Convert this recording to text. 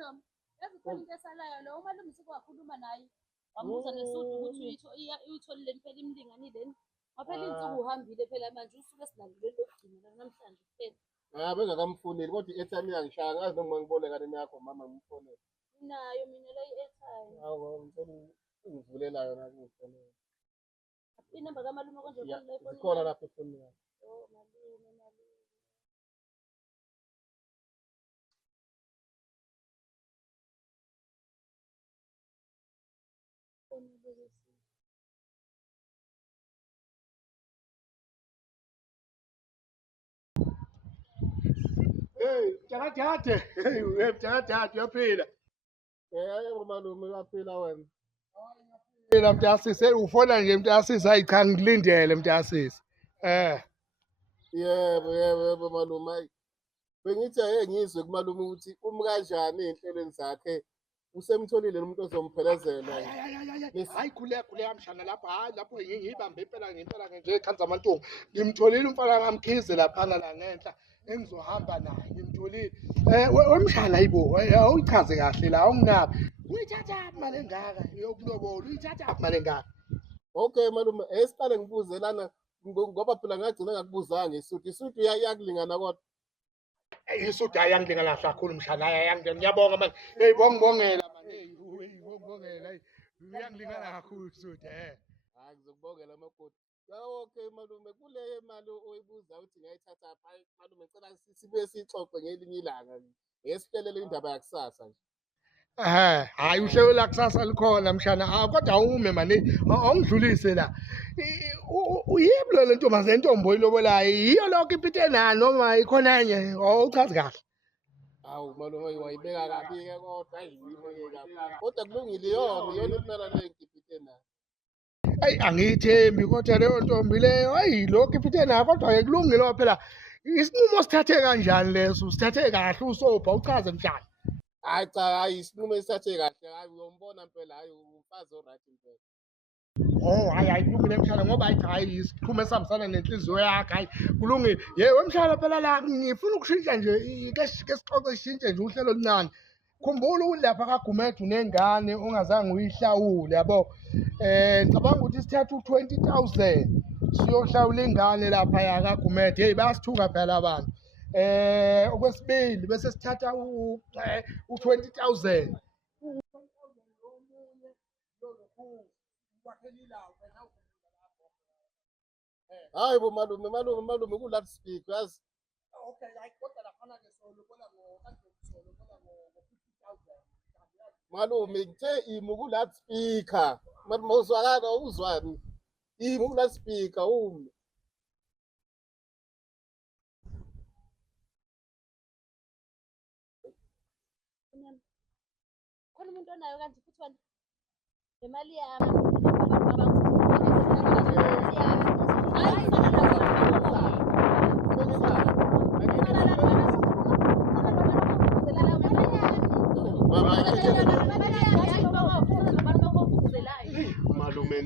noma yazi khona into esalayo lo umalume sikwakhuluma naye wamuza nesudi ukuthi uyitholile phela imlingani leni ngaphela insuku uhambile phela manje usuke sinalule lokugcina namhlanje kuphela bengakamfuneli kodwa i-airtime iyangishaya ngazi noma ngiboleka nini yakho mama ngimfonele nayo mina le i-airtime ngicela ungivulela yona ngifonele inamba kamalume konje ikhona lapha efonini yakho Hey, Jakade. Hey, Jakade, uyaphila. yebo malume uyaphila wena Phila Mntasisi, ufona nje Mntasisi, hayi cha ngilindele Mntasisi. Yebo malume hayi bengithi ngizwe kumalume ukuthi kanjani ey'nhlelweni zakhe usemtholile umuntu ozomphelezela Hayi khuleka mshana lapha, hayi lapho ngibambe impela nje ekhanza amantungu. Ngimtholile umfana kaMkhize laphana la ngenhla engizohamba naye ngimtholile. Wemshana hayibo, awuyichaze kahle la awunginaki. Uyithatha imali engaka yokulobola, uyithatha imali engaka. Okay malume esiqale ngibuzelana ngoba phela ngagcina ngakubuzanga isudu yakulingana kodwa Isudu ayangilingana kakhulu mshana, ngiyabonga manje. Hey bongibongela manje. Hey bongibongela. Uyangilingana kakhulu isudu hayi ngizokubongela makoti. Okay malume kule mali oyibuza ukuthi ngayithatha hayi malume ngicela sibuye sixoxe ngelinye ilanga ngesihlelele indaba yakusasa nje. Hayi uhlelo lakusasa likhona mshana, kodwa awume manje, awungidlulise la. Uyibo le ntombazane intombo oyilobolayo, yiyo lokho iPietena noma ikhona enye, awuchazi kahle. Hawu malume wayibeka kabi-ke kodwa ayiyimo-ke kabi kodwa kulungile iyona imela le iPietena. Eyi angiyithembi kodwa leyo ntombi leyo, hayi lokho iPietena kodwa-ke kulungile phela. Isinqumo sithathe kanjani leso? Sithathe kahle usobha uchaze mshana. Hayi cha, hayi isinqumo esithathe kahle, hayi uyombona mpela, hayi umfazi o-right mpela. Hayi kulungile mshana ngoba hayi isiphumo esihambisana nenhliziyo yakhe, hayi kulungile. Yebo mshana phela la ngifuna ukushintsha nje, ke sixoxe sishintshe nje uhlelo oluncane. Khumbula ukuthi lapha kaGumede unengane ongazange uyihlawule yabo. Ngicabanga ukuthi sithatha u-20,000 siyohlawula ingane lapha kaGumede. Hey bayasithuka phela abantu. Okwesibili bese sithatha u-20,000. Hayi bo malume ku-loud speak yazi. Okay, hayi kodwa laphana ke solobola malume ngithe imi ku-loud speaker malume uzwakala uzwani imi ku-loud speaker umi. khona umuntu onayo kanje futhi wena nemali yami Malume